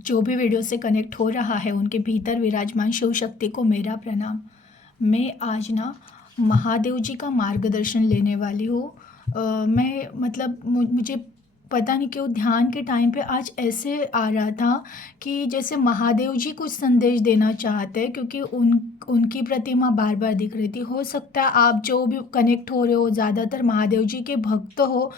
जो भी वीडियो से कनेक्ट हो रहा है उनके भीतर विराजमान शिव शक्ति को मेरा प्रणाम। मैं आज ना महादेव जी का मार्गदर्शन लेने वाली हूँ। मैं मतलब मुझे पता नहीं क्यों ध्यान के टाइम पे आज ऐसे आ रहा था कि जैसे महादेव जी कुछ संदेश देना चाहते हैं, क्योंकि उनकी प्रतिमा बार बार दिख रही थी। हो सकता है आप जो भी कनेक्ट हो रहे हो ज़्यादातर महादेव जी के भक्त हो,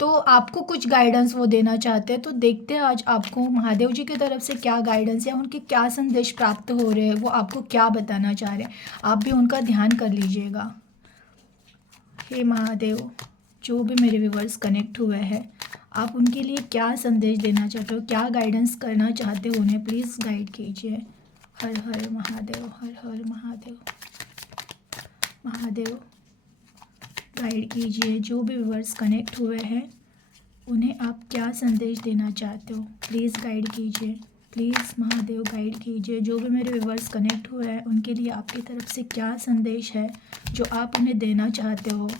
तो आपको कुछ गाइडेंस वो देना चाहते हैं। तो देखते हैं आज आपको महादेव जी की तरफ से क्या गाइडेंस या उनके क्या संदेश प्राप्त हो रहे हैं, वो आपको क्या बताना चाह रहे हैं। आप भी उनका ध्यान कर लीजिएगा। हे महादेव, जो भी मेरे व्यूवर्स कनेक्ट हुए हैं, आप उनके लिए क्या संदेश देना चाहते हो, क्या गाइडेंस करना चाहते हो, उन्हें प्लीज़ गाइड कीजिए। हर हर महादेव, हर हर महादेव। महादेव गाइड कीजिए, जो भी व्यूवर्स कनेक्ट हुए हैं उन्हें आप क्या संदेश देना चाहते हो, प्लीज़ गाइड कीजिए। प्लीज़ महादेव गाइड कीजिए, जो भी मेरे व्यूवर्स कनेक्ट हुए हैं उनके लिए आपकी तरफ से क्या संदेश है जो आप उन्हें देना चाहते हो।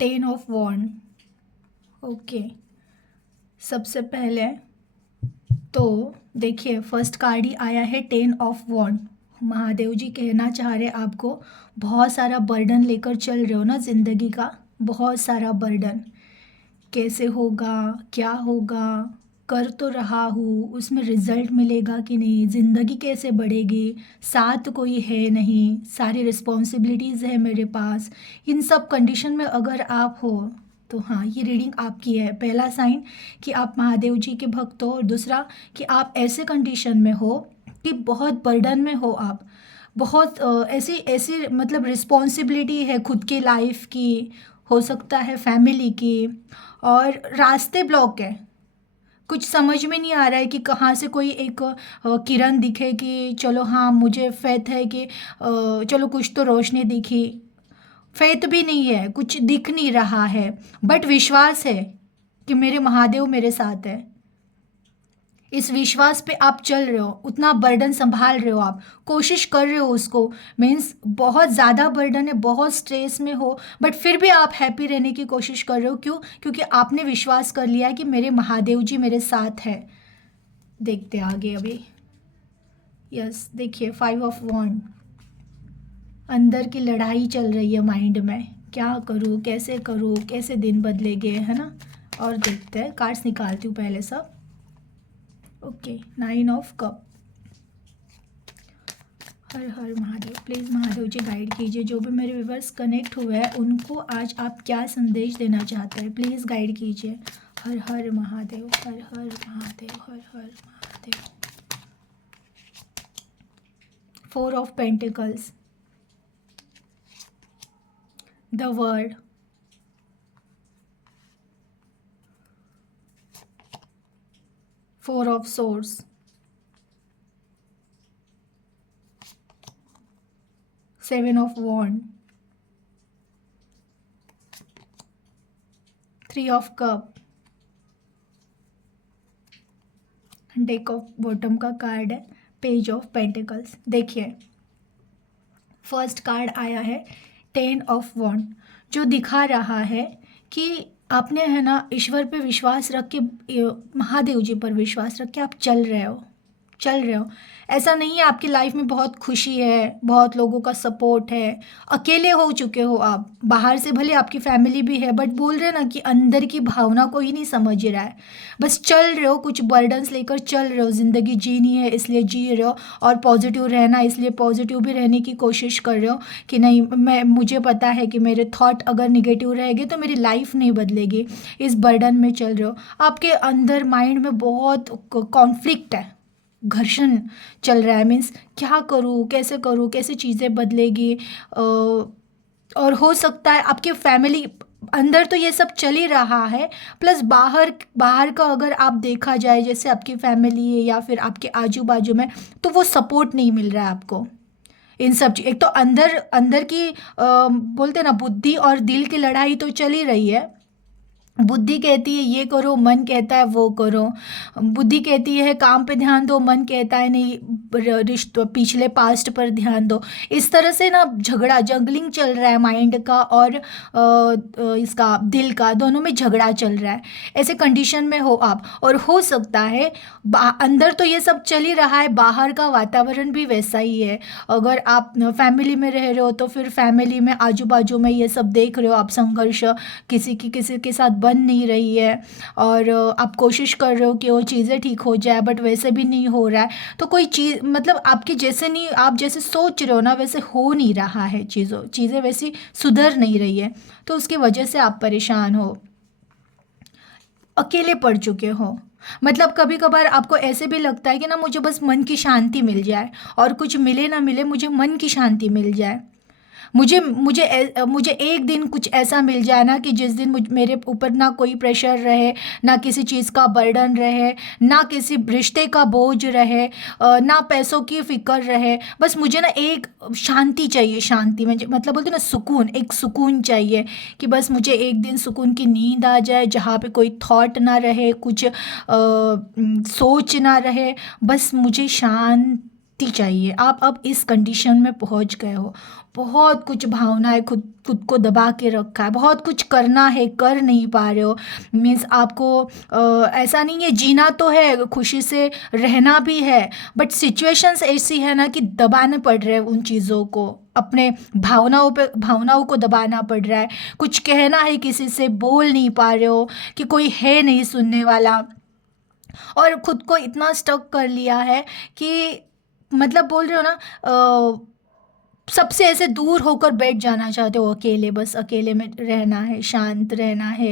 10 ऑफ वॉन्ड। ओके, सबसे पहले तो देखिए फर्स्ट कार्ड ही आया है 10 ऑफ वॉन्ड। महादेव जी कहना चाह रहे आपको, बहुत सारा बर्डन लेकर चल रहे हो ना ज़िंदगी का, बहुत सारा बर्डन। कैसे होगा, क्या होगा, कर तो रहा हूँ, उसमें रिजल्ट मिलेगा कि नहीं, ज़िंदगी कैसे बढ़ेगी, साथ कोई है नहीं, सारी रिस्पॉन्सिबिलिटीज़ है मेरे पास। इन सब कंडीशन में अगर आप हो तो हाँ, ये रीडिंग आपकी है। पहला साइन कि आप महादेव जी के भक्त हो, और दूसरा कि आप ऐसे कंडीशन में हो कि बहुत बर्डन में हो आप, बहुत ऐसी ऐसी मतलब रिस्पॉन्सिबिलिटी है खुद की लाइफ की, हो सकता है फैमिली की, और रास्ते ब्लॉक है। कुछ समझ में नहीं आ रहा है कि कहाँ से कोई एक किरण दिखे कि चलो हाँ मुझे फेथ है कि चलो कुछ तो रोशनी दिखी। फेथ भी नहीं है, कुछ दिख नहीं रहा है, बट विश्वास है कि मेरे महादेव मेरे साथ है। इस विश्वास पे आप चल रहे हो, उतना बर्डन संभाल रहे हो, आप कोशिश कर रहे हो उसको। मीन्स बहुत ज़्यादा बर्डन है, बहुत स्ट्रेस में हो, बट फिर भी आप हैप्पी रहने की कोशिश कर रहे हो। क्यों? क्योंकि आपने विश्वास कर लिया है कि मेरे महादेव जी मेरे साथ है। देखते हैं आगे अभी। यस, देखिए 5 ऑफ वॉन्ड। अंदर की लड़ाई चल रही है माइंड में, क्या करूँ, कैसे करूँ, कैसे दिन बदलेंगे, है ना। और देखते हैं, कार्ड्स निकालती हूँ पहले सब। Okay, 9 of cup. हर हर महादेव, प्लीज़ महादेव जी गाइड कीजिए, जो भी मेरे व्यूवर्स कनेक्ट हुए हैं उनको आज आप क्या संदेश देना चाहते हैं, प्लीज़ गाइड कीजिए। हर हर महादेव, हर हर महादेव, हर हर Mahadev. 4 of pentacles, the world, 4 of swords, 7 of wand, 3 of cup, deck of bottom का कार्ड है, पेज ऑफ पेंटिकल्स। देखिए फर्स्ट कार्ड आया है 10 ऑफ वॉन्ड, जो दिखा रहा है कि आपने है ना ईश्वर पे विश्वास रख के, महादेव जी पर विश्वास रख के आप चल रहे हो, चल रहे हो। ऐसा नहीं है आपकी लाइफ में बहुत खुशी है, बहुत लोगों का सपोर्ट है, अकेले हो चुके हो आप, बाहर से भले आपकी फैमिली भी है, बट बोल रहे हैं ना कि अंदर की भावना को ही नहीं समझ रहा है। बस चल रहे हो, कुछ बर्डन्स लेकर चल रहे हो, ज़िंदगी जीनी है इसलिए जी रहे हो, और पॉजिटिव रहना इसलिए पॉजिटिव भी रहने की कोशिश कर रहे हो कि नहीं, मुझे पता है कि मेरे थॉट अगर निगेटिव रहेंगे तो मेरी लाइफ नहीं बदलेगी। इस बर्डन में चल रहे हो, आपके अंदर माइंड में बहुत कॉन्फ्लिक्ट है, घर्षण चल रहा है। मीन्स क्या करूँ, कैसे करूँ, कैसे चीज़ें बदलेगी। और हो सकता है आपके फैमिली, अंदर तो ये सब चल ही रहा है, प्लस बाहर बाहर का अगर आप देखा जाए, जैसे आपकी फैमिली है या फिर आपके आजू बाजू में, तो वो सपोर्ट नहीं मिल रहा है आपको इन सब चीज। एक तो अंदर अंदर की बोलते हैं ना बुद्धि और दिल की लड़ाई तो चल ही रही है, बुद्धि कहती है ये करो, मन कहता है वो करो। बुद्धि कहती है काम पे ध्यान दो, मन कहता है नहीं रिश्तों पिछले पास्ट पर ध्यान दो। इस तरह से ना झगड़ा जंगलिंग चल रहा है माइंड का और इसका दिल का, दोनों में झगड़ा चल रहा है। ऐसे कंडीशन में हो आप, और हो सकता है अंदर तो ये सब चल ही रहा है, बाहर का वातावरण भी वैसा ही है। अगर आप फैमिली में रह रहे हो तो फिर फैमिली में आजू बाजू में ये सब देख रहे हो आप, संघर्ष किसी के साथ बन नहीं रही है, और आप कोशिश कर रहे हो कि वो चीज़ें ठीक हो जाए, बट वैसे भी नहीं हो रहा है। तो कोई चीज़ मतलब आपके जैसे नहीं, आप जैसे सोच रहे हो ना वैसे हो नहीं रहा है, चीज़ें वैसी सुधर नहीं रही है, तो उसकी वजह से आप परेशान हो, अकेले पड़ चुके हो। मतलब कभी कभार आपको ऐसे भी लगता है कि ना मुझे बस मन की शांति मिल जाए, और कुछ मिले ना मिले मुझे मन की शांति मिल जाए। मुझे एक दिन कुछ ऐसा मिल जाए ना कि जिस दिन मेरे ऊपर ना कोई प्रेशर रहे, ना किसी चीज़ का बर्डन रहे, ना किसी रिश्ते का बोझ रहे, ना पैसों की फिक्र रहे। बस मुझे ना एक शांति चाहिए, शांति में मतलब बोलते हैं ना सुकून, एक सुकून चाहिए कि बस मुझे एक दिन सुकून की नींद आ जाए, जहाँ पे कोई थॉट ना रहे, कुछ सोच ना रहे, बस मुझे शांति चाहिए। आप अब इस कंडीशन में पहुंच गए हो। बहुत कुछ भावनाएं खुद खुद को दबा के रखा है, बहुत कुछ करना है, कर नहीं पा रहे हो। मीन्स आपको ऐसा नहीं है, जीना तो है, खुशी से रहना भी है, बट सिचुएशंस ऐसी है ना कि दबाने पड़ रहे हैं उन चीज़ों को, अपने भावनाओं को दबाना पड़ रहा है। कुछ कहना है किसी से, बोल नहीं पा रहे हो कि कोई है नहीं सुनने वाला, और खुद को इतना स्टक कर लिया है कि मतलब बोल रहे हो ना, सबसे ऐसे दूर होकर बैठ जाना चाहते हो, अकेले, बस अकेले में रहना है, शांत रहना है,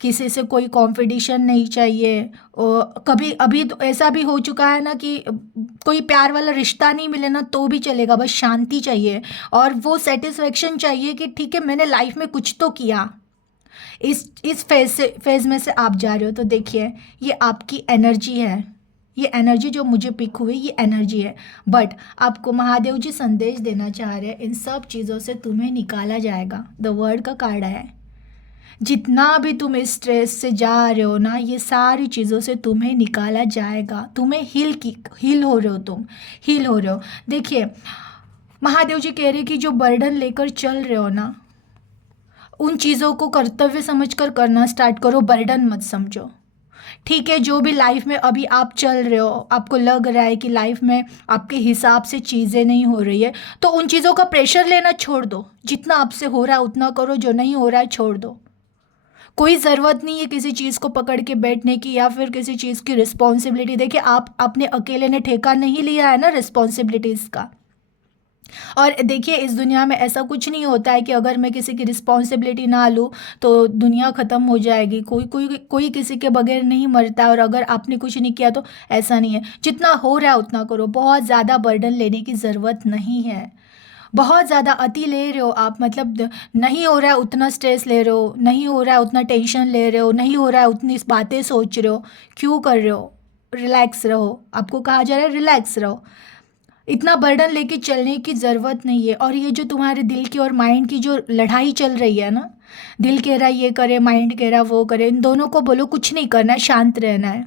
किसी से कोई कंपटीशन नहीं चाहिए। और कभी अभी तो ऐसा भी हो चुका है ना कि कोई प्यार वाला रिश्ता नहीं मिले ना तो भी चलेगा, बस शांति चाहिए, और वो सेटिस्फेक्शन चाहिए कि ठीक है मैंने लाइफ में कुछ तो किया। इस फेज में से आप जा रहे हो, तो देखिए ये आपकी एनर्जी है, ये एनर्जी जो मुझे पिक हुई ये एनर्जी है, बट आपको महादेव जी संदेश देना चाह रहे हैं, इन सब चीज़ों से तुम्हें निकाला जाएगा। द वर्ड का कार्ड है, जितना भी तुम इस स्ट्रेस से जा रहे हो ना, ये सारी चीज़ों से तुम्हें निकाला जाएगा। तुम्हें हील हो रहे हो, तुम हील हो रहे हो। देखिए महादेव जी कह रहे हैं कि जो बर्डन लेकर चल रहे हो ना, उन चीज़ों को कर्तव्य समझकर करना स्टार्ट करो, बर्डन मत समझो। ठीक है, जो भी लाइफ में अभी आप चल रहे हो, आपको लग रहा है कि लाइफ में आपके हिसाब से चीज़ें नहीं हो रही है, तो उन चीज़ों का प्रेशर लेना छोड़ दो। जितना आपसे हो रहा है उतना करो, जो नहीं हो रहा है छोड़ दो। कोई ज़रूरत नहीं है किसी चीज़ को पकड़ के बैठने की, या फिर किसी चीज़ की रिस्पॉन्सिबिलिटी। देखिए आप अपने अकेले ने ठेका नहीं लिया है ना रिस्पॉन्सिबिलिटीज़ का। और देखिए इस दुनिया में ऐसा कुछ नहीं होता है कि अगर मैं किसी की रिस्पॉन्सिबिलिटी ना लूँ तो दुनिया ख़त्म हो जाएगी। कोई किसी के बगैर नहीं मरता, और अगर आपने कुछ नहीं किया तो ऐसा नहीं है। जितना हो रहा है उतना करो, बहुत ज़्यादा बर्डन लेने की ज़रूरत नहीं है। बहुत ज़्यादा अति ले रहे हो आप, मतलब नहीं हो रहा है उतना स्ट्रेस ले रहे हो, नहीं हो रहा है उतना टेंशन ले रहे हो, नहीं हो रहा है उतनी बातें सोच रहे हो, क्यों कर रहे हो? रिलैक्स रहो, आपको कहा जा रहा है रिलैक्स रहो। इतना बर्डन लेके चलने की ज़रूरत नहीं है। और ये जो तुम्हारे दिल की और माइंड की जो लड़ाई चल रही है ना, दिल कह रहा है ये करे, माइंड कह रहा है वो करे, इन दोनों को बोलो कुछ नहीं करना है, शांत रहना है।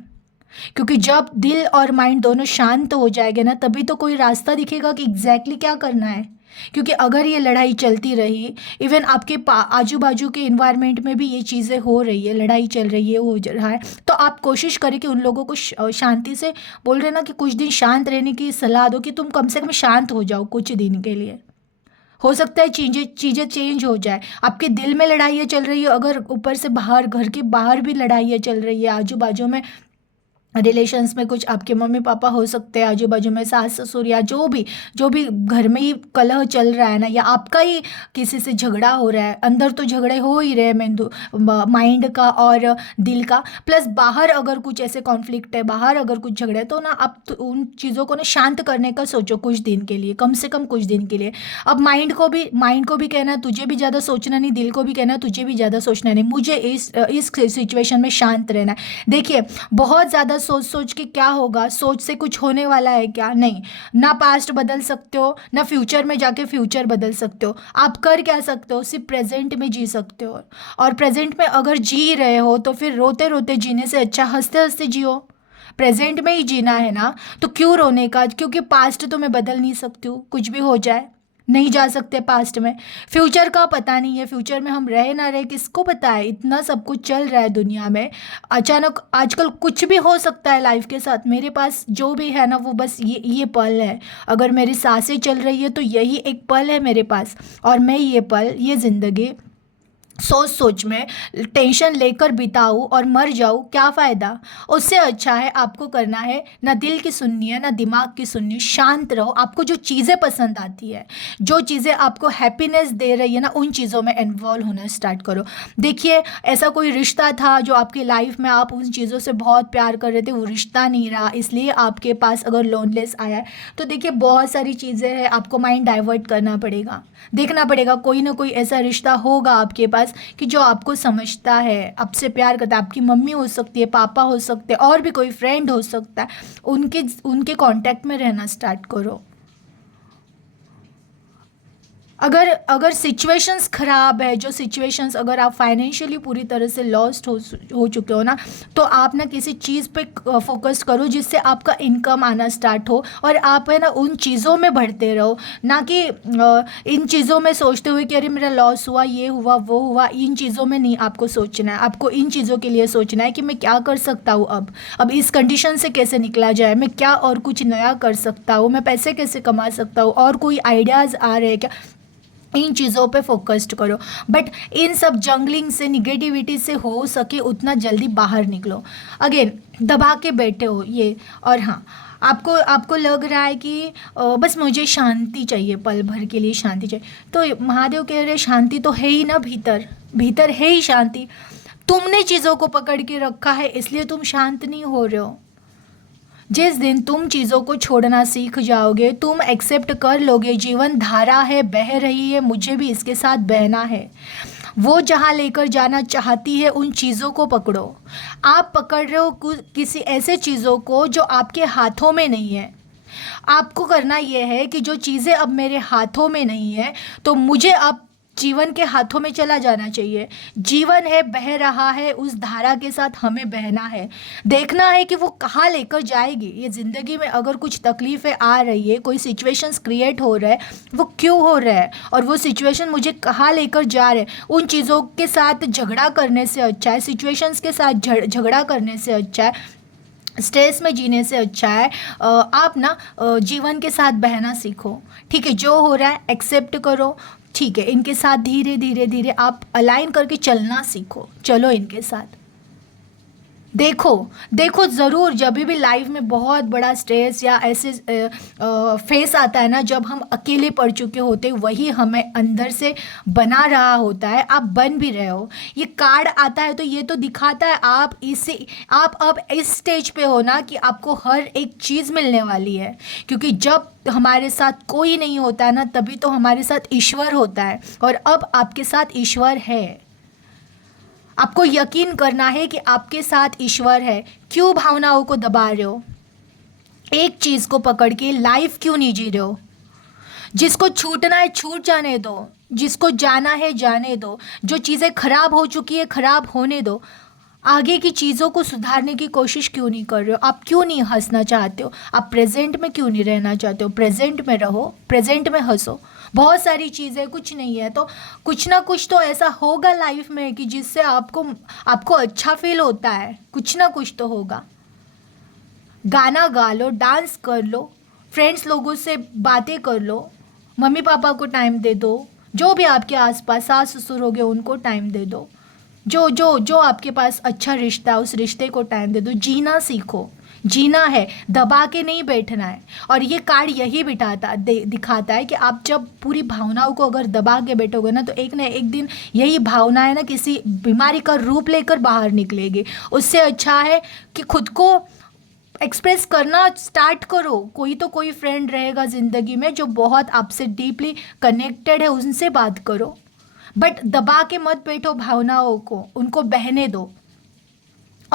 क्योंकि जब दिल और माइंड दोनों शांत हो जाएंगे ना, तभी तो कोई रास्ता दिखेगा कि एग्जैक्टली क्या करना है। क्योंकि अगर ये लड़ाई चलती रही, इवन आपके आजू बाजू के इन्वायरमेंट में भी ये चीज़ें हो रही है, लड़ाई चल रही है, हो रहा है, तो आप कोशिश करें कि उन लोगों को शांति से, बोल रहे ना कि कुछ दिन शांत रहने की सलाह दो, कि तुम कम से कम शांत हो जाओ कुछ दिन के लिए। हो सकता है चीज़ें चेंज हो जाए। आपके दिल में लड़ाइयाँ चल रही है, अगर ऊपर से बाहर, घर के बाहर भी लड़ाइयाँ चल रही है, आजू बाजू में रिलेशंस में कुछ आपके मम्मी पापा हो सकते हैं, आजू बाजू में सास ससुर, या जो भी घर में ही कलह चल रहा है ना, या आपका ही किसी से झगड़ा हो रहा है, अंदर तो झगड़े हो ही रहे हैं माइंड का और दिल का, प्लस बाहर अगर कुछ ऐसे कॉन्फ्लिक्ट है, बाहर अगर कुछ झगड़ा है, तो ना आप तो उन चीज़ों को ना शांत करने का सोचो कुछ दिन के लिए, कम से कम कुछ दिन के लिए। अब माइंड को भी कहना है तुझे भी ज़्यादा सोचना नहीं, दिल को भी कहना है तुझे भी ज़्यादा सोचना नहीं, मुझे इस सिचुएशन में शांत रहना है। देखिए बहुत ज़्यादा सोच सोच के क्या होगा, सोच से कुछ होने वाला है क्या? नहीं। ना पास्ट बदल सकते हो, ना फ्यूचर में जाके फ्यूचर बदल सकते हो। आप कर क्या सकते हो? सिर्फ प्रेजेंट में जी सकते हो। और प्रेजेंट में अगर जी रहे हो तो फिर रोते रोते जीने से अच्छा हंसते हंसते जियो। प्रेजेंट में ही जीना है ना, तो क्यों रोने का? क्योंकि पास्ट तो मैं बदल नहीं सकती हूँ, कुछ भी हो जाए, नहीं जा सकते पास्ट में। फ्यूचर का पता नहीं है, फ्यूचर में हम रहे ना रहे किसको पता है, इतना सब कुछ चल रहा है दुनिया में। अचानक आजकल कुछ भी हो सकता है लाइफ के साथ। मेरे पास जो भी है ना वो बस ये पल है। अगर मेरी सांसें चल रही है तो यही एक पल है मेरे पास, और मैं ये पल, ये ज़िंदगी सोच सोच में टेंशन लेकर बिताऊं और मर जाऊं, क्या फ़ायदा? उससे अच्छा है आपको करना है ना दिल की सुननी है ना दिमाग की सुननी, शांत रहो। आपको जो चीज़ें पसंद आती है, जो चीज़ें आपको हैप्पीनेस दे रही है ना, उन चीज़ों में इन्वॉल्व होना स्टार्ट करो। देखिए, ऐसा कोई रिश्ता था जो आपकी लाइफ में आप उन चीज़ों से बहुत प्यार कर रहे थे, वो रिश्ता नहीं रहा, इसलिए आपके पास अगर लोनलेस आया है, तो देखिए बहुत सारी चीज़ें हैं, आपको माइंड डाइवर्ट करना पड़ेगा, देखना पड़ेगा। कोई ना कोई ऐसा रिश्ता होगा आपके पास कि जो आपको समझता है, आपसे प्यार करता है। आपकी मम्मी हो सकती है, पापा हो सकते हैं, और भी कोई फ्रेंड हो सकता है। उनके उनके कांटेक्ट में रहना स्टार्ट करो। अगर अगर सिचुएशंस ख़राब है, जो सिचुएशंस, अगर आप फाइनेंशियली पूरी तरह से लॉस्ट हो चुके हो ना, तो आप ना किसी चीज़ पे फोकस करो जिससे आपका इनकम आना स्टार्ट हो, और आप है ना उन चीज़ों में बढ़ते रहो। ना कि इन चीज़ों में सोचते हुए कि अरे मेरा लॉस हुआ, ये हुआ, वो हुआ। इन चीज़ों में नहीं आपको सोचना है, आपको इन चीज़ों के लिए सोचना है कि मैं क्या कर सकता हूँ, अब इस कंडीशन से कैसे निकला जाए, मैं क्या और कुछ नया कर सकता हूँ, मैं पैसे कैसे कमा सकता हूँ, और कोई आइडियाज़ आ रहे हैं क्या। इन चीज़ों पे फोकस्ड करो। बट इन सब जंगलिंग से, निगेटिविटी से हो सके उतना जल्दी बाहर निकलो। अगेन दबा के बैठे हो ये, और हाँ, आपको आपको लग रहा है कि बस मुझे शांति चाहिए, पल भर के लिए शांति चाहिए। तो महादेव कह रहे शांति तो है ही ना, भीतर भीतर है ही शांति। तुमने चीज़ों को पकड़ के रखा है, इसलिए तुम शांत नहीं हो रहे हो। जिस दिन तुम चीज़ों को छोड़ना सीख जाओगे, तुम एक्सेप्ट कर लोगे जीवन धारा है, बह रही है, मुझे भी इसके साथ बहना है। वो जहाँ लेकर जाना चाहती है उन चीज़ों को पकड़ो। आप पकड़ रहे हो किसी ऐसे चीज़ों को जो आपके हाथों में नहीं है। आपको करना यह है कि जो चीज़ें अब मेरे हाथों में नहीं है, तो मुझे अब जीवन के हाथों में चला जाना चाहिए। जीवन है, बह रहा है, उस धारा के साथ हमें बहना है। देखना है कि वो कहाँ लेकर जाएगी। ये ज़िंदगी में अगर कुछ तकलीफ़ें आ रही है, कोई सिचुएशंस क्रिएट हो रहा है, वो क्यों हो रहा है, और वो सिचुएशन मुझे कहाँ लेकर जा रहे हैं। उन चीज़ों के साथ झगड़ा करने से अच्छा है, सिचुएशंस के साथ झगड़ा करने से अच्छा है, स्ट्रेस में जीने से अच्छा है, आप ना जीवन के साथ बहना सीखो। ठीक है, जो हो रहा है एक्सेप्ट करो। ठीक है, इनके साथ धीरे धीरे धीरे आप अलाइन करके चलना सीखो, चलो इनके साथ। देखो देखो ज़रूर, जब भी लाइफ में बहुत बड़ा स्ट्रेस या ऐसे फेस आता है ना, जब हम अकेले पड़ चुके होते, वही हमें अंदर से बना रहा होता है। आप बन भी रहे हो। ये कार्ड आता है तो ये तो दिखाता है आप अब इस स्टेज पे हो ना कि आपको हर एक चीज़ मिलने वाली है। क्योंकि जब हमारे साथ कोई नहीं होता है ना, तभी तो हमारे साथ ईश्वर होता है, और अब आपके साथ ईश्वर है। आपको यकीन करना है कि आपके साथ ईश्वर है। क्यों भावनाओं को दबा रहे हो? एक चीज़ को पकड़ के लाइफ क्यों नहीं जी रहे हो? जिसको छूटना है छूट जाने दो, जिसको जाना है जाने दो। जो चीज़ें खराब हो चुकी है खराब होने दो। आगे की चीज़ों को सुधारने की कोशिश क्यों नहीं कर रहे हो? आप क्यों नहीं हंसना चाहते हो? आप प्रेजेंट में क्यों नहीं रहना चाहते हो? प्रेजेंट में रहो, प्रेजेंट में हंसो। बहुत सारी चीज़ें, कुछ नहीं है तो कुछ ना कुछ तो ऐसा होगा लाइफ में कि जिससे आपको आपको अच्छा फील होता है। कुछ ना कुछ तो होगा। गाना गा लो, डांस कर लो, फ्रेंड्स लोगों से बातें कर लो, मम्मी पापा को टाइम दे दो, जो भी आपके आसपास सास ससुर हो गए उनको टाइम दे दो। जो जो जो आपके पास अच्छा रिश्ता है उस रिश्ते को टाइम दे दो। जीना सीखो, जीना है, दबा के नहीं बैठना है। और ये कार्ड यही दिखाता है कि आप जब पूरी भावनाओं को अगर दबा के बैठोगे ना, तो एक ना एक दिन यही भावनाएं ना किसी बीमारी का रूप लेकर बाहर निकलेगी। उससे अच्छा है कि खुद को एक्सप्रेस करना स्टार्ट करो। कोई तो कोई फ्रेंड रहेगा ज़िंदगी में जो बहुत आपसे डीपली कनेक्टेड है, उनसे बात करो। बट दबा के मत बैठो भावनाओं को, उनको बहने दो।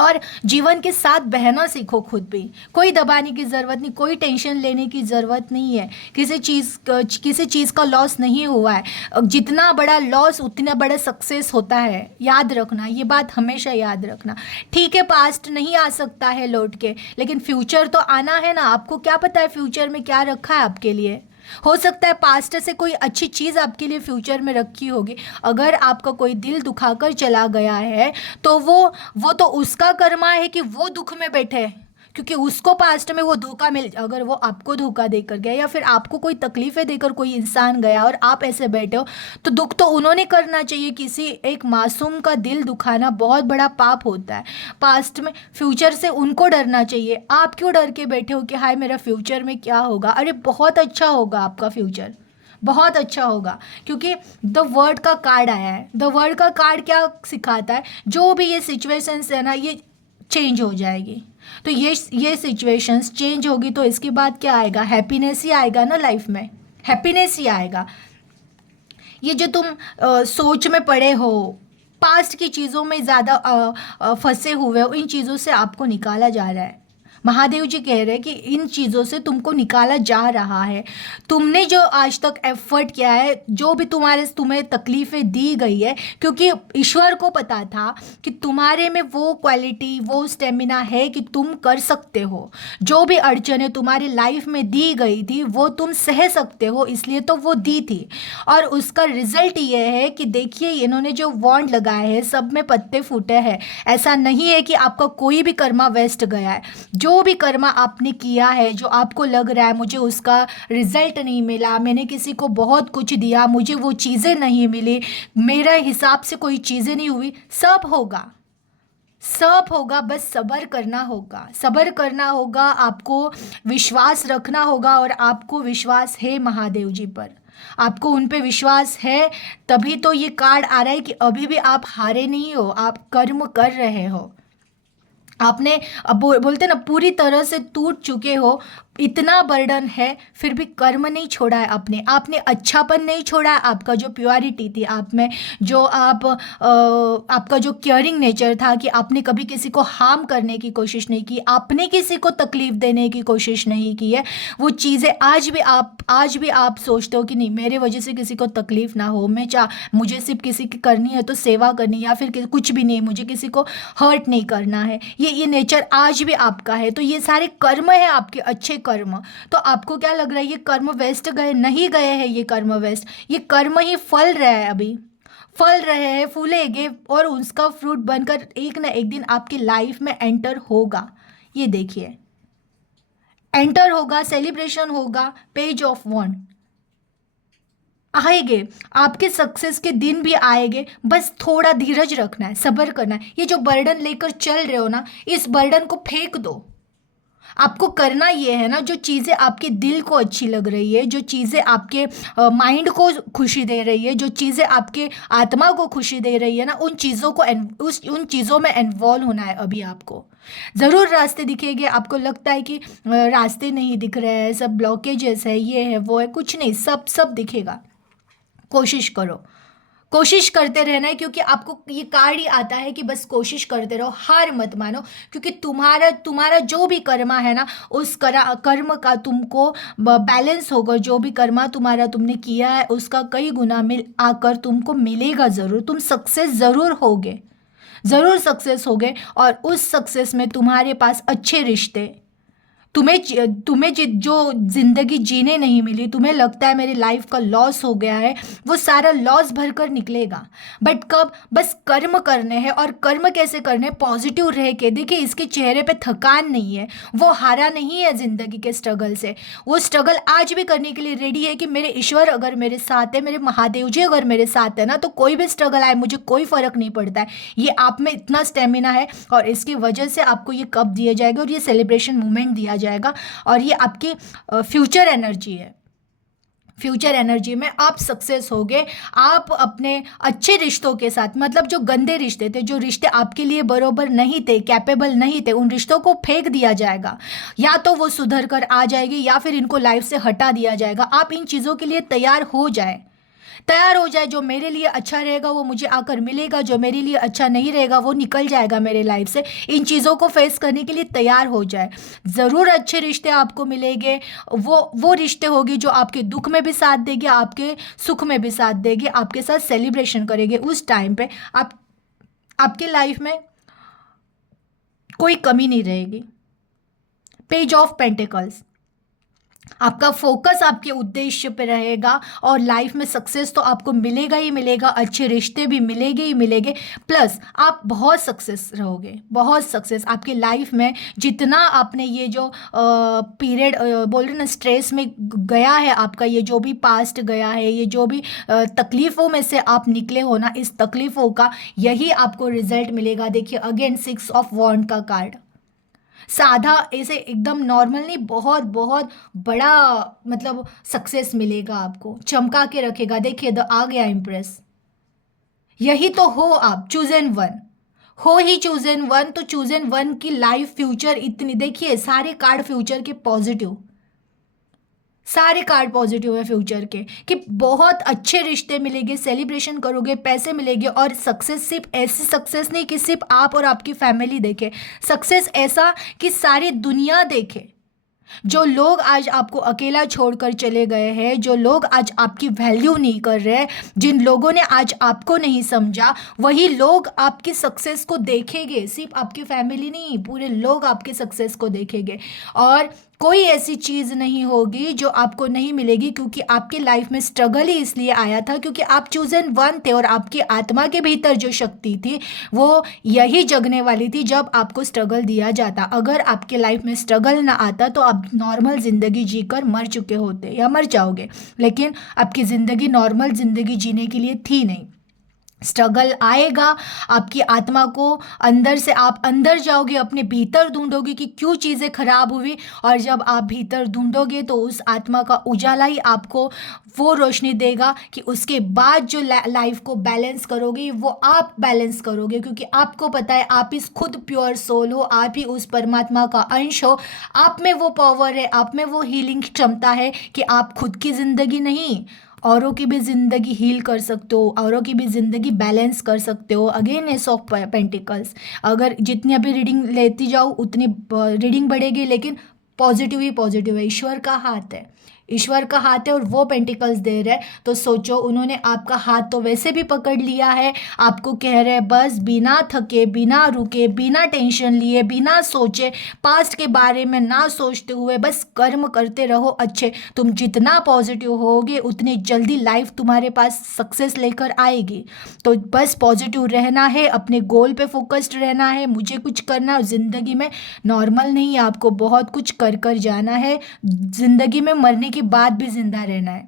और जीवन के साथ बहना सीखो खुद भी। कोई दबाने की ज़रूरत नहीं, कोई टेंशन लेने की ज़रूरत नहीं है। किसी चीज़ का लॉस नहीं हुआ है। जितना बड़ा लॉस उतना बड़ा सक्सेस होता है, याद रखना, ये बात हमेशा याद रखना। ठीक है, पास्ट नहीं आ सकता है लौट के, लेकिन फ्यूचर तो आना है ना। आपको क्या पता है फ्यूचर में क्या रखा है आपके लिए। हो सकता है पास्ट से कोई अच्छी चीज़ आपके लिए फ्यूचर में रखी होगी। अगर आपका कोई दिल दुखाकर चला गया है तो वो तो उसका कर्मा है कि वो दुख में बैठे, क्योंकि उसको पास्ट में वो धोखा मिल, अगर वो आपको धोखा देकर गया या फिर आपको कोई तकलीफें देकर कोई इंसान गया और आप ऐसे बैठे हो, तो दुख तो उन्होंने करना चाहिए। किसी एक मासूम का दिल दुखाना बहुत बड़ा पाप होता है पास्ट में। फ्यूचर से उनको डरना चाहिए। आप क्यों डर के बैठे हो कि हाय मेरा फ्यूचर में क्या होगा। अरे बहुत अच्छा होगा आपका फ्यूचर, बहुत अच्छा होगा, क्योंकि द वर्ड का कार्ड आया है। द वर्ड का कार्ड क्या सिखाता है, जो भी ये सिचुएशंस है ना, ये चेंज हो जाएगी। तो ये सिचुएशंस चेंज होगी तो इसके बाद क्या आएगा, हैप्पीनेस ही आएगा ना लाइफ में, हैप्पीनेस ही आएगा। ये जो तुम सोच में पड़े हो, पास्ट की चीज़ों में ज़्यादा फंसे हुए हो, इन चीज़ों से आपको निकाला जा रहा है। महादेव जी कह रहे हैं कि इन चीज़ों से तुमको निकाला जा रहा है। तुमने जो आज तक एफर्ट किया है, जो भी तुम्हें तकलीफ़ें दी गई है, क्योंकि ईश्वर को पता था कि तुम्हारे में वो क्वालिटी, वो स्टेमिना है कि तुम कर सकते हो। जो भी अड़चनें तुम्हारी लाइफ में दी गई थी वो तुम सह सकते हो, इसलिए तो वो दी थी। और उसका रिजल्ट ये है कि देखिए इन्होंने जो वॉन्ड लगाए हैं सब में पत्ते फूटे हैं। ऐसा नहीं है कि आपका कोई भी कर्मा वेस्ट गया है। जो भी कर्मा आपने किया है, जो आपको लग रहा है मुझे उसका रिजल्ट नहीं मिला, मैंने किसी को बहुत कुछ दिया मुझे वो चीज़ें नहीं मिली, मेरा हिसाब से कोई चीज़ें नहीं हुई, सब होगा, सब होगा। बस सब्र करना होगा, सब्र करना होगा, आपको विश्वास रखना होगा। और आपको विश्वास है महादेव जी पर, आपको उन पे विश्वास है, तभी तो ये कार्ड आ रहा है कि अभी भी आप हारे नहीं हो, आप कर्म कर रहे हो। आपने अब बोलते ना पूरी तरह से टूट चुके हो, इतना बर्डन है, फिर भी कर्म नहीं छोड़ा है आपने अच्छापन नहीं छोड़ा है। आपका जो प्योरिटी थी आप में, जो आपका जो केयरिंग नेचर था, कि आपने कभी किसी को हार्म करने की कोशिश नहीं की, आपने किसी को तकलीफ देने की कोशिश नहीं की है। वो चीज़ें आज भी आप सोचते हो कि नहीं मेरे वजह से किसी को तकलीफ ना हो, मुझे सिर्फ किसी की करनी है तो सेवा करनी, या फिर कुछ भी नहीं, मुझे किसी को हर्ट नहीं करना है। ये नेचर आज भी आपका है। तो ये सारे कर्म है आपके, अच्छे कर्म। तो आपको क्या लग रहा है ये कर्म वेस्ट गए? नहीं गए हैं ये कर्म वेस्ट, ये कर्म ही फल रहा है, अभी फल रहे हैं, फूलेंगे और उसका फ्रूट बनकर एक ना एक दिन आपकी लाइफ में एंटर होगा। ये देखिए एंटर होगा, सेलिब्रेशन होगा, पेज ऑफ वॉन्ड आएंगे, आपके सक्सेस के दिन भी आएंगे। बस थोड़ा धीरज रखना है, सब्र करना है। ये जो बर्डन लेकर चल रहे हो ना, इस बर्डन को फेंक दो। आपको करना ये है ना, जो चीज़ें आपके दिल को अच्छी लग रही है, जो चीज़ें आपके माइंड को खुशी दे रही है, जो चीज़ें आपके आत्मा को खुशी दे रही है ना, उन चीज़ों को उन चीज़ों में इन्वॉल्व होना है। अभी आपको ज़रूर रास्ते दिखेंगे, आपको लगता है कि रास्ते नहीं दिख रहे हैं, सब ब्लॉकेजेस है, ये है वो है, कुछ नहीं, सब दिखेगा। कोशिश करो, कोशिश करते रहना है, क्योंकि आपको ये कार्ड ही आता है कि बस कोशिश करते रहो, हार मत मानो। क्योंकि तुम्हारा जो भी कर्मा है ना, उस कर्म का तुमको बैलेंस होगा। जो भी कर्मा तुमने किया है उसका कई गुना मिल आकर तुमको मिलेगा ज़रूर। तुम सक्सेस ज़रूर होगे, ज़रूर सक्सेस होगे। और उस सक्सेस में तुम्हारे पास अच्छे रिश्ते, तुम्हें जो जिंदगी जीने नहीं मिली, तुम्हें लगता है मेरी लाइफ का लॉस हो गया है, वो सारा लॉस भरकर निकलेगा। बट कब? बस कर्म करने हैं। और कर्म कैसे करने? पॉजिटिव रह के। देखिए इसके चेहरे पे थकान नहीं है, वो हारा नहीं है जिंदगी के स्ट्रगल से। वो स्ट्रगल आज भी करने के लिए रेडी है कि मेरे ईश्वर अगर मेरे साथ है, मेरे महादेव जी अगर मेरे साथ है ना, तो कोई भी स्ट्रगल आए मुझे कोई फर्क नहीं पड़ता है। ये आप में इतना स्टेमिना है और इसकी वजह से आपको ये कप दिया जाएगा और ये सेलिब्रेशन मोमेंट दिया जाएगा। और ये आपकी फ्यूचर एनर्जी है। फ्यूचर एनर्जी में आप सक्सेस होगे। आप अपने अच्छे रिश्तों के साथ, मतलब जो गंदे रिश्ते थे, जो रिश्ते आपके लिए बरोबर नहीं थे, कैपेबल नहीं थे, उन रिश्तों को फेंक दिया जाएगा। या तो वो सुधर कर आ जाएगी या फिर इनको लाइफ से हटा दिया जाएगा। आप इन चीज़ों के लिए तैयार हो जाए। तैयार हो जाए, जो मेरे लिए अच्छा रहेगा वो मुझे आकर मिलेगा, जो मेरे लिए अच्छा नहीं रहेगा वो निकल जाएगा मेरे लाइफ से। इन चीज़ों को फेस करने के लिए तैयार हो जाए। ज़रूर अच्छे रिश्ते आपको मिलेंगे। वो रिश्ते होगी जो आपके दुख में भी साथ देगी, आपके सुख में भी साथ देगी, आपके साथ सेलिब्रेशन करेंगे। उस टाइम पे आपके लाइफ में कोई कमी नहीं रहेगी। पेज ऑफ पेंटिकल्स, आपका फोकस आपके उद्देश्य पे रहेगा और लाइफ में सक्सेस तो आपको मिलेगा ही मिलेगा, अच्छे रिश्ते भी मिलेंगे ही मिलेंगे, प्लस आप बहुत सक्सेस रहोगे, बहुत सक्सेस आपकी लाइफ में। जितना आपने ये जो पीरियड बोल रहे ना स्ट्रेस में गया है आपका, ये जो भी पास्ट गया है, ये जो भी तकलीफ़ों में से आप निकले हो ना, इस तकलीफ़ों का यही आपको रिजल्ट मिलेगा। देखिए अगेन 6 ऑफ वॉन्ड का कार्ड, साधा ऐसे एकदम नॉर्मल नहीं, बहुत बहुत बड़ा मतलब सक्सेस मिलेगा आपको, चमका के रखेगा। देखिए द आ गया इम्प्रेस, यही तो हो आप, चूजन वन हो ही, चूजन वन। तो चूजन वन की लाइफ फ्यूचर इतनी, देखिए सारे कार्ड फ्यूचर के पॉजिटिव, सारे कार्ड पॉजिटिव है फ्यूचर के, कि बहुत अच्छे रिश्ते मिलेंगे, सेलिब्रेशन करोगे, पैसे मिलेंगे। और सक्सेस सिर्फ ऐसी सक्सेस नहीं कि सिर्फ आप और आपकी फैमिली देखे, सक्सेस ऐसा कि सारी दुनिया देखे। जो लोग आज आपको अकेला छोड़कर चले गए हैं, जो लोग आज आपकी वैल्यू नहीं कर रहे, जिन लोगों ने आज आपको नहीं समझा, वही लोग आपकी सक्सेस को देखेंगे। सिर्फ आपकी फैमिली नहीं, पूरे लोग आपके सक्सेस को देखेंगे। और कोई ऐसी चीज़ नहीं होगी जो आपको नहीं मिलेगी, क्योंकि आपकी लाइफ में स्ट्रगल ही इसलिए आया था क्योंकि आप चूजन वन थे और आपकी आत्मा के भीतर जो शक्ति थी वो यही जगने वाली थी जब आपको स्ट्रगल दिया जाता। अगर आपके लाइफ में स्ट्रगल ना आता तो आप नॉर्मल ज़िंदगी जीकर मर चुके होते या मर जाओगे, लेकिन आपकी ज़िंदगी नॉर्मल ज़िंदगी जीने के लिए थी नहीं। स्ट्रगल आएगा, आपकी आत्मा को अंदर से आप अंदर जाओगे, अपने भीतर ढूंढोगे कि क्यों चीज़ें खराब हुई। और जब आप भीतर ढूंढोगे तो उस आत्मा का उजाला ही आपको वो रोशनी देगा कि उसके बाद जो लाइफ को बैलेंस करोगे वो आप बैलेंस करोगे, क्योंकि आपको पता है आप इस खुद प्योर सोल हो, आप ही उस परमात्मा का अंश हो। आप में वो पावर है, आप में वो हीलिंग क्षमता है कि आप खुद की ज़िंदगी नहीं, औरों की भी ज़िंदगी हील कर सकते हो, औरों की भी ज़िंदगी बैलेंस कर सकते हो। अगेन एस ऑफ पेंटिकल्स, अगर जितनी अभी रीडिंग लेती जाओ उतनी रीडिंग बढ़ेगी, लेकिन पॉजिटिव ही पॉजिटिव है। ईश्वर का हाथ है, ईश्वर का हाथ है और वो पेंटिकल्स दे रहे हैं। तो सोचो, उन्होंने आपका हाथ तो वैसे भी पकड़ लिया है, आपको कह रहे हैं बस बिना थके, बिना रुके, बिना टेंशन लिए, बिना सोचे, पास्ट के बारे में ना सोचते हुए बस कर्म करते रहो अच्छे। तुम जितना पॉजिटिव होगे उतनी जल्दी लाइफ तुम्हारे पास सक्सेस लेकर आएगी। तो बस पॉजिटिव रहना है, अपने गोल पे फोकस्ड रहना है, मुझे कुछ करना है ज़िंदगी में। नॉर्मल नहीं है, आपको बहुत कुछ कर कर जाना है ज़िंदगी में, मरने के बाद भी जिंदा रहना है।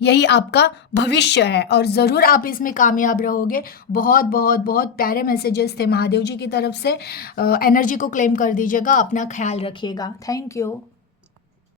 यही आपका भविष्य है और ज़रूर आप इसमें कामयाब रहोगे। बहुत बहुत बहुत प्यारे मैसेजेस थे महादेव जी की तरफ से। एनर्जी को क्लेम कर दीजिएगा, अपना ख्याल रखिएगा। Thank you.